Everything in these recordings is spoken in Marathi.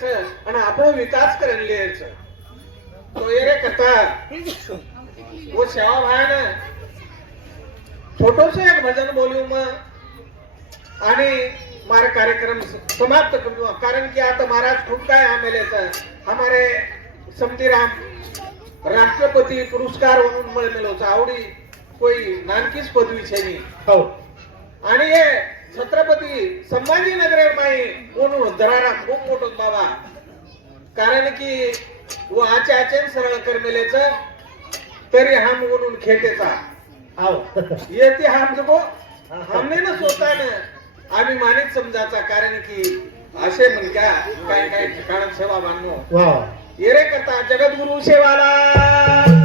અને આપણો વિકાસ કરી લે છે તો એ કરતા वो सेवा भाई ने छोटोसे एक भजन बोलू मग आणि मारा कार्यक्रम समाप्त करू कारण की आता महाराज खूप काय आम्हाला हमारे समतीराम राष्ट्रपती पुरस्कार म्हणून मिळालेलो आवडी कोई नानकीच पदवी छे नहीं हो आणि हे छत्रपती संभाजीनगर माई म्हणून दरारा खूप मोठो बाबा कारण की वो आचे आचे सरळ करमेलेच तरी हम म्हणून खेटेचा आओ येते हम जो हमने न स्वतःने आम्ही मानित समजाचा कारण की असे म्हणका काय काय ठिकाण सेवा बांधनो वाह येरे करता जगद्गुरु सेवाला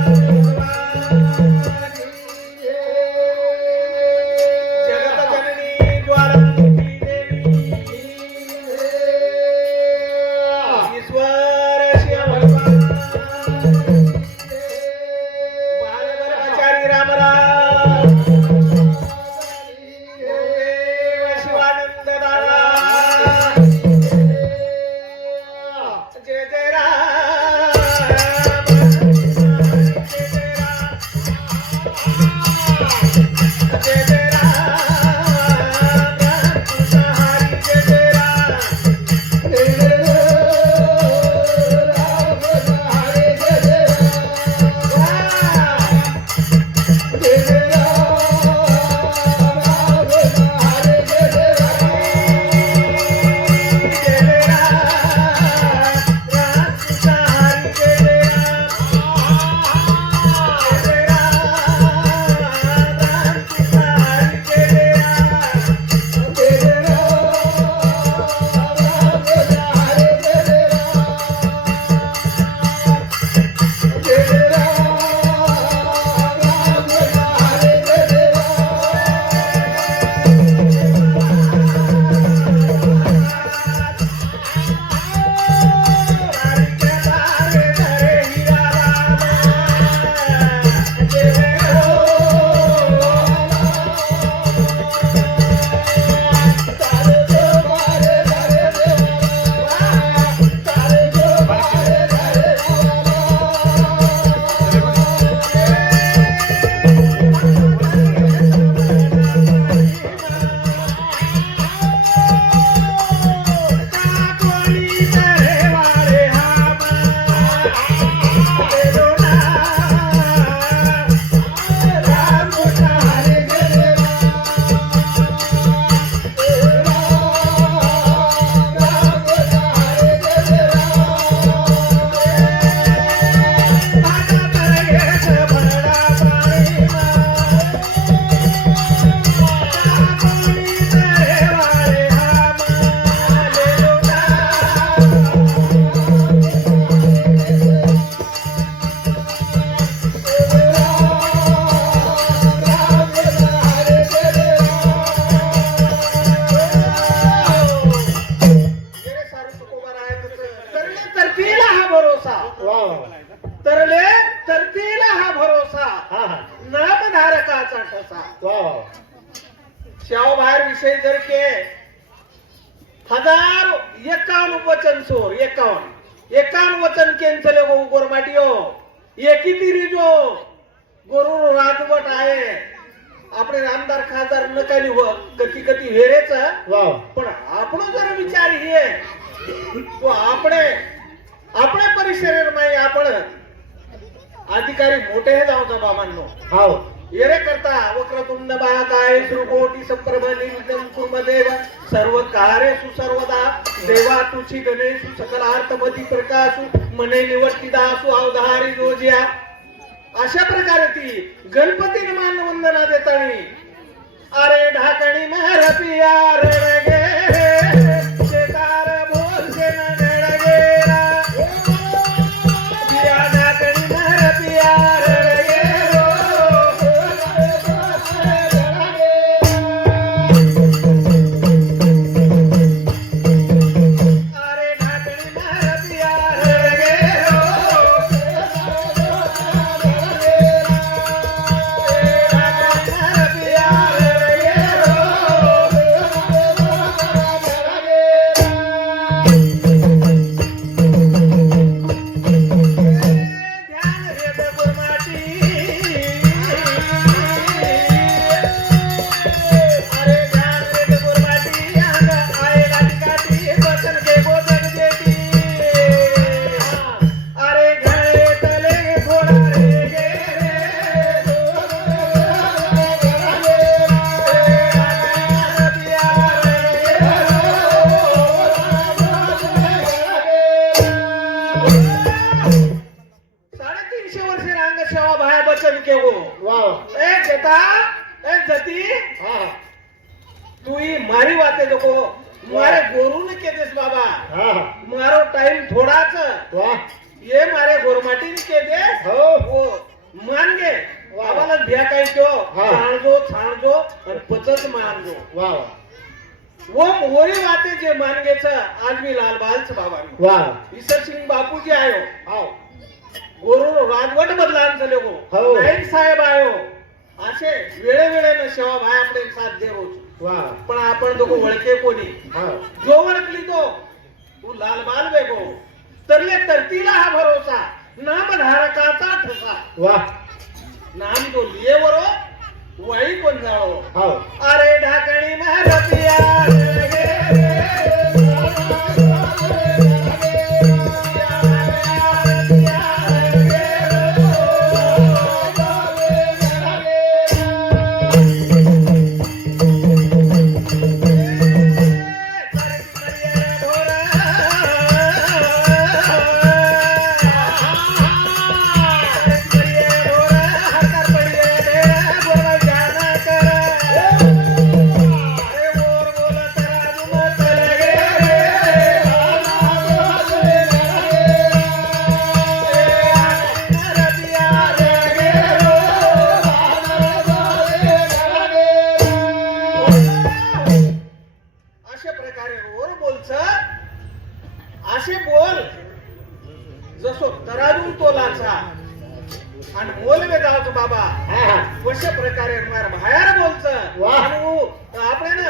श्याव बाहेर विषय जर के 1051 वचन सोर 51 वचन केंचले गो गोरमाटियो एकी तिरीजो गोरु राजवट आहे आपले आमदार खासदार न काही कधी कधी हेरेच पण आपण जर विचार हे तो आपणे परिसर माई आपण अधिकारी मोठे हे जाऊ बाबांनो हाव येरे करता वक्रतुंड महाकाय श्रुकोटी संप्रभ निर्विघ्नं कुर्मदेव सर्व कार्य सर्वदा देवा तुझी गणेश सकलार्थमती प्रकाशु मने निवर्तिदासु अवधारी जोजिया अशा प्रकारे ती गणपती मान वंदना देतानी अरे ढाकणी महारपिया रे वाह ए जता ए जती हा તું ઈ મારી વાતે લોકો મારે ગોરુ ને કે દેસ બાબા हा મારો ટાઈમ થોડા છે वाह ये मारे गोरमाटी ने के देस हो वो मान गे वाह. आम्हाला भ्या काय तो हा. छाणजो आणि पचत मानजो वाह वो मोरी वाते जे मान गे छ आज मी लालबाल छ बाबा वाह ईश्वर सिंह बापूजी आयो आओ गोरु राजवट बदलान चले गो हो. नाईक साहेब आयो असे वेळेवेळेने सेवा भाई आपले साथ देवो वाह पण आपण दोघं ओळखे कोणी हा जो ओळखली तो तू लालबाल बेगो तरले तरतीला हा भरोसा नाम धारकाचा ठसा वाह नाम जो लिए बरो वाई कोण जाओ हो अरे ढाकणी महारतिया अशा प्रकारे वर बोलच असे बोल जसो तराजून तोलाचा आणि बोल वेदावच बाबा हा हा कशा प्रकारे मार बाहेर बोलच वाह. आणि आपण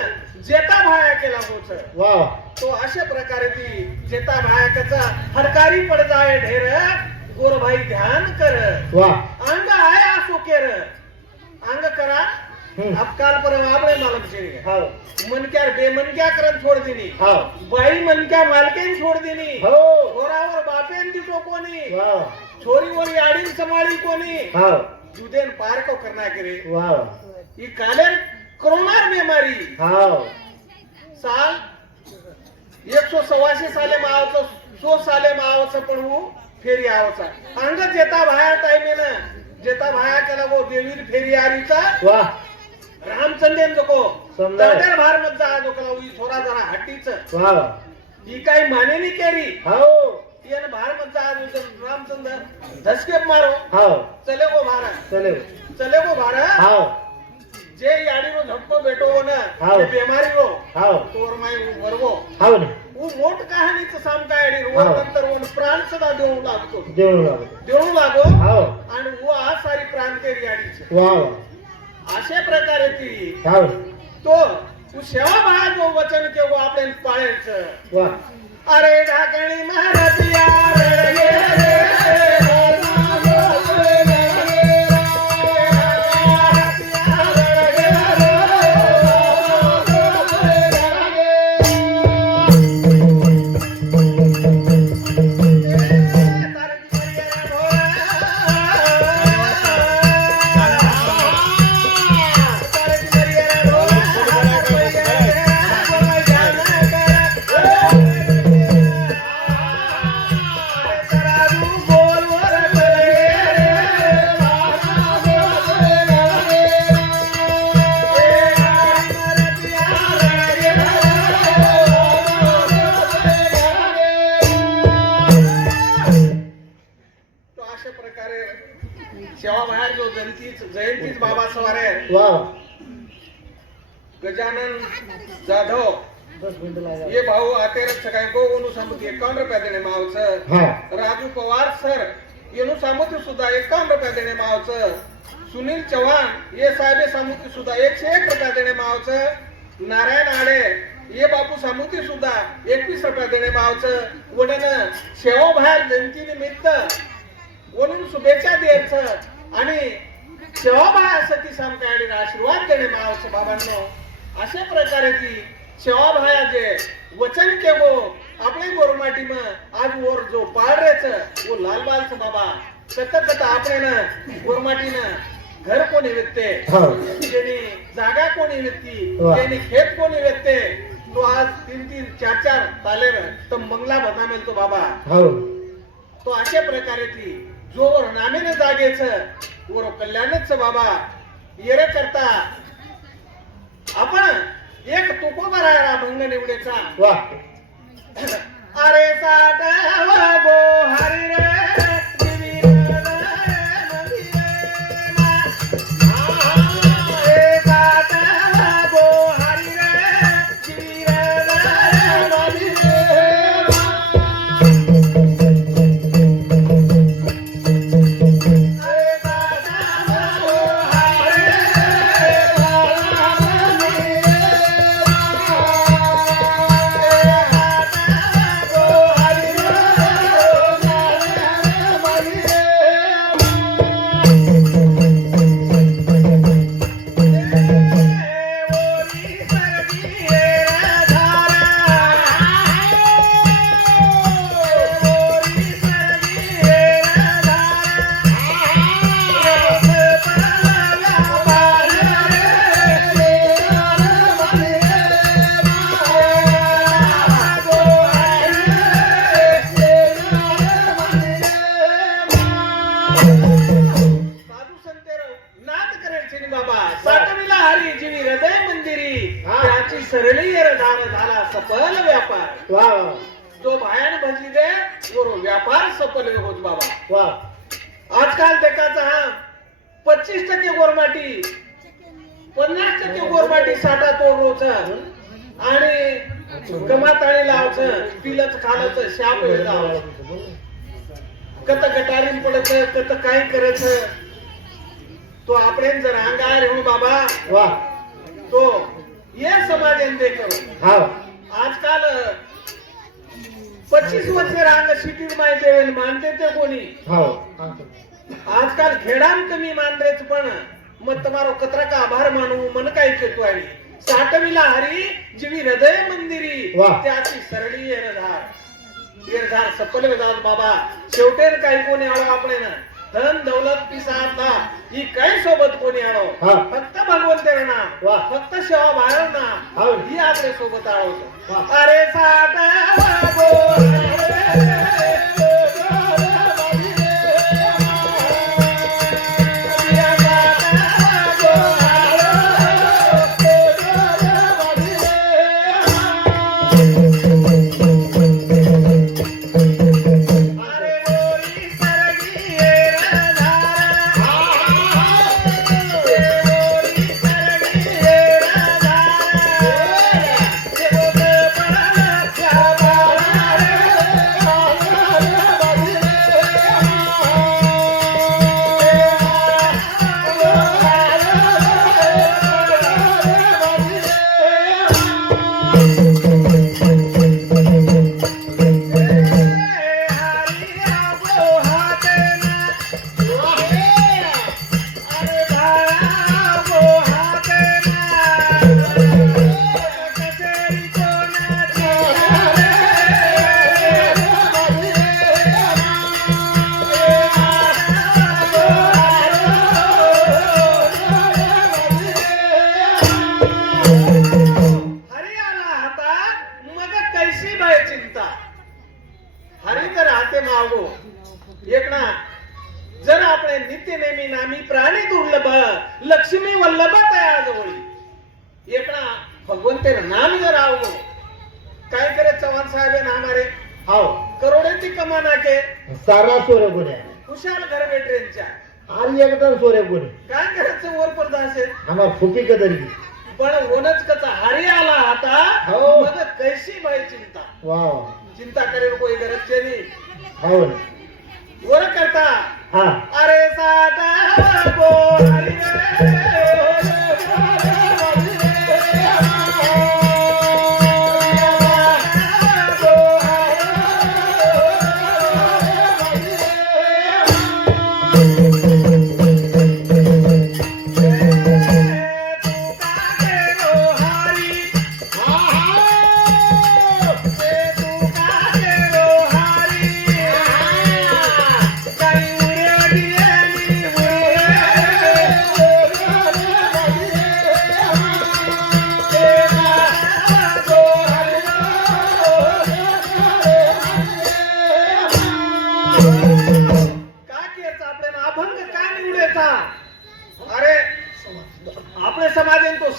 जेता भाया केला बोलच वाह तो अशा प्रकारे ती जेता भाया कचा हरकारी पड जाय ढेर गोर भाई ध्यान कर वाह अंग आहे असो केर अंग करा अपकाल पर आपले मालक छे हो मनक्यार बेमनक्या करन छोड दिनी हो बाई मनक्या मालकेन छोड दिनी हो घोरावर बापेन दितो कोणी वाह छोरीवर आडीन संभाळी कोणी हो जुदेन पार को करना करे वाह ई कालेर कोरोना बीमारी हो साल 187 साले में आवतो 100 साले में आवतो पण वो फेरी आवचा अंग जेता भाया टाइमे न जेता भाया केला गो देवीर फेरी आरीचा वाह रामचंद्रन जको समजा. तडर भार मत जा जो कला ई थोडा जरा हट्टीच वाह ही काही माने नाही केरी हो यान भार मत जा जो रामचंद्र धसके मारो हो चले गो भार चले गो भार हो जे याडी रो झटको बेटो हो न हाव. ते बीमारी रो हो तोर माई वरवो हो ना वो मोठ कहाणीचं साम काय रे हाव. नंतर वन प्राण सदा देऊ लागतो जेवण लागतो देऊ लागो हो आणि वो आ सारी प्रांतेरी याडीची वाह अशा प्रकारे ती हो तो तू सेवा भाया जो वचन के वो आपले पाळायचं वाह अरे ढाकणी महाराजिया रे सेवा बाहेर जो जयंतीच बाबा सवारे वाह गजानन जाधव 10 मिनिट लागले ये भाऊ अतेरच सकाळी गोगोनु सांगते 51 रुपये देणे मावचं हा राजू पवार सर येनु सांगते सुद्धा 51 रुपये देणे मावचं सुनील चव्हाण ये साहेब सांगते सुद्धा 101 रुपये देणे मावचं नारायण आडे ये बापू सांगते सुद्धा 21 रुपये देणे मावचं वडन सेवा बाहेर जयंती निमित्त वडून शुभेच्छा द्यायचं आणि सेवा बाहेर सती सामकायडी आशीर्वाद देणे मावचं बाबांनो अशा प्रकारे ती सेवा भाया जे वचन के वो आपले गोरमाटी में आज वो जो पाल रेच वो लाल बाल से बाबा सतत आपने न गोरमाटी न घर को निवेदते जेनी जागा को निवेदती जेनी खेत को निवेदते तो आज 3-4 तालेर तो मंगला बना मिळतो बाबा हो तो अशा प्रकारे ती जोवर नामेने जागेच वर कल्याणच बाबा येरे करता आपण एक तुकोबा राहिला भंग निवडेचा वा अरे साठ गो हरी रे दिवी रे नदी रे मा. अरे साठ गो हरी रे दिवी रे नदी रे मा. अरे साठ गो हरी साधू संतेर नाद करायचे बाबा साठविला हरी जीवी हृदय मंदिरी त्याची सरळी धार झाला सफल व्यापार वा जो भायान भजली दे वरो व्यापार सफल होत बाबा. वा आजकाल देखाचा हा 25% गोरमाटी 50% गोरमाटी साठा तोडरोच आणि कमाताळी लावचं पिलच खालच शाप वेळावं कत गटारीन पडत कत काय करायचं तो आपण जर अंगार हो बाबा वा तो ये समाजेन दे करू हा आजकाल 25 वर्ष रांग सिटीत माहिती देवेल मानते ते कोणी हो आजकाल खेडाम कमी मानरेच पण मग तुम्हारो कतरा का आभार मानू मन काय केतो आहे साठविला हरी जीवी हृदय मंदिरी वाह. त्याची सरळी येरधार सफल वेदास बाबा शेवटेर काही कोणी आलो आपण ना धन दौलत पिसाता ही काही सोबत कोणी आलो हा. फक्त भगवंतेर ना वाह. फक्त सेवा बाहेर ना हा. ही आपल्या सोबत आहोत. वाह. अरे साठ नित्य नेमी नामी प्राणी दुर्लभ लक्ष्मी वल्लभ तयाजवळी एकणा भगवंतेर नाम जर आवलो काय करे चव्हाण साहेब हमारे हाव करोड़ों कमाना के सारा सोरे गुन्हे खुशाल घर बैठेंच्या आणि एकदम सोरे गुन्हे काय करायचं वर पडदा असेल आम्हा फुकी कदरी पण होणच कचा हरी आला आता हो. मग कैसी भाई चिंता वाव चिंता करेल कोई गरज नहीं हाव वर करता हा अरे साधा गो हरी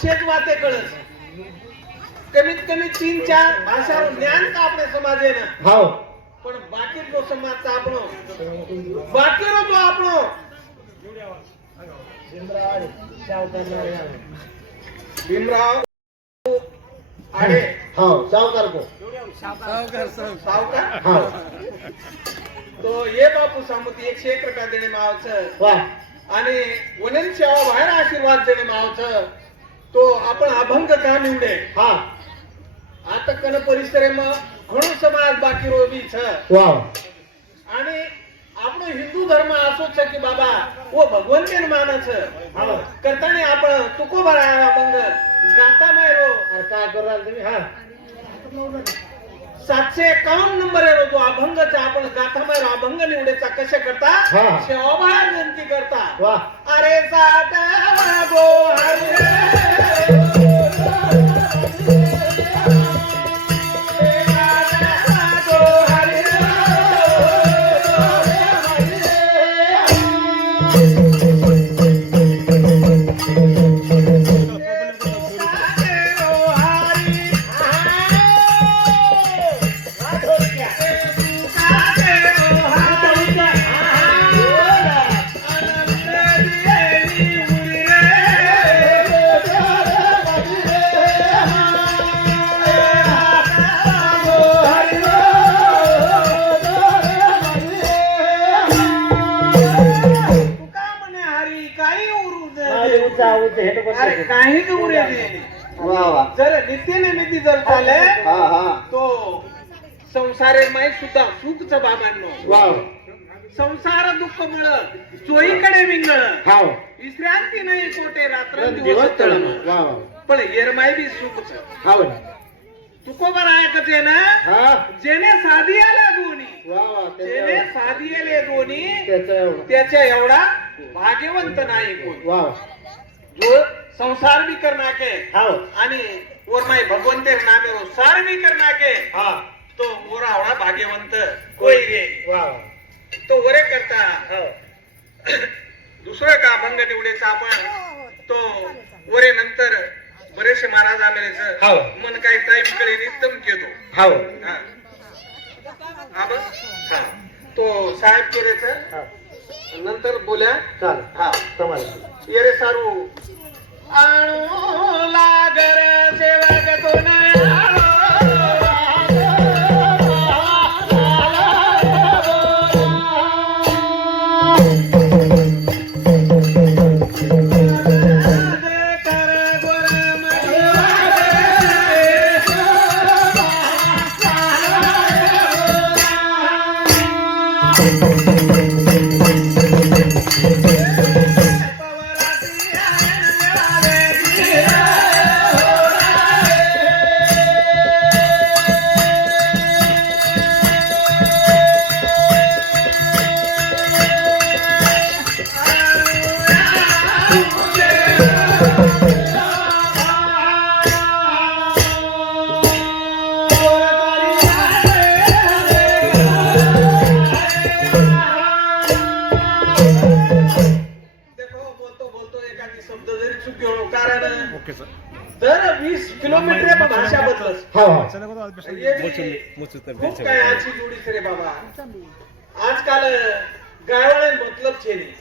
शेत वाते कळस कमीत कमी 3-4 भाषा ज्ञान का आपले समाज आहे ना हाव पण बाकी जो समाजचा આપણો બાકી નો જો આપણો ભીમરાવ આડે हाव सावकार को સાવકાર हाव तो ये बापू सामुती 101 रुपया देणे मावचं वाह आणि वनन सेवा बाहेर आशीर्वाद देणे मावचं तो आपण अभंग का निवडे हा आता कन परिसरेમાં ઘણો સમાજ બાકી રોબી છે वाव અને આપણો હિન્દુ ધર્મ આસો છે કે બાબા ઓ ભગવંતને માને છે હા કરતાને આપણે તુકો ભરાયા અભંગ ગાતા માર્યો अरे काय करू राहिले तुम्ही हा 751 नंबर आहे तो अभंगचा आपण गाथा मार्यो अभंग निवडेचा कशा करता हा. सेवा विनंती करता वाह अरे साधा गो हरे अरे काही उरे वाह वाह जर नित्यनेमित्ती जर झाले हा हा तो संसारे माय सुद्धा सुखचं बाबांनो वाव संसार दुःख मिळ चोईकडे मिंगळ हाव विश्रांती नाही कोटे रात्र दिवस दिवस तळ तळमळ वाह वाह पण येरमाय बी सुखच हाव तुकोबर ऐकत आहे ना हा जेने साधी आल्या दोन्ही वाह वाह जेने साधी आले दोन्ही त्याचं त्याच्या एवढा भाग्यवंत नाही कोण वाव जो संसार भी करना के हाव आणि वरमाई भगवंते नामे रो सार भी करना के हा तो मोरा आवडा भाग्यवंत कोई रे वाव तो वरे करता हाव दुसरं का अभंग निवडेचा आपण तो वरे नंतर बरेचसे महाराज आमेलेच हाव मन काही टाइम कडे नित्यम केतो हाव हा हा बस हा तो साहेब केरेच हाव नंतर बोल्या चाल हा समाज ये रे सारू आणू लागर सेवक तो दर 20 किलोमीटर भाषा बदलस हाव हाव खूप काय आजची जोडी रे बाबा आजकाल गायवाळ्यान मतलब छे नाही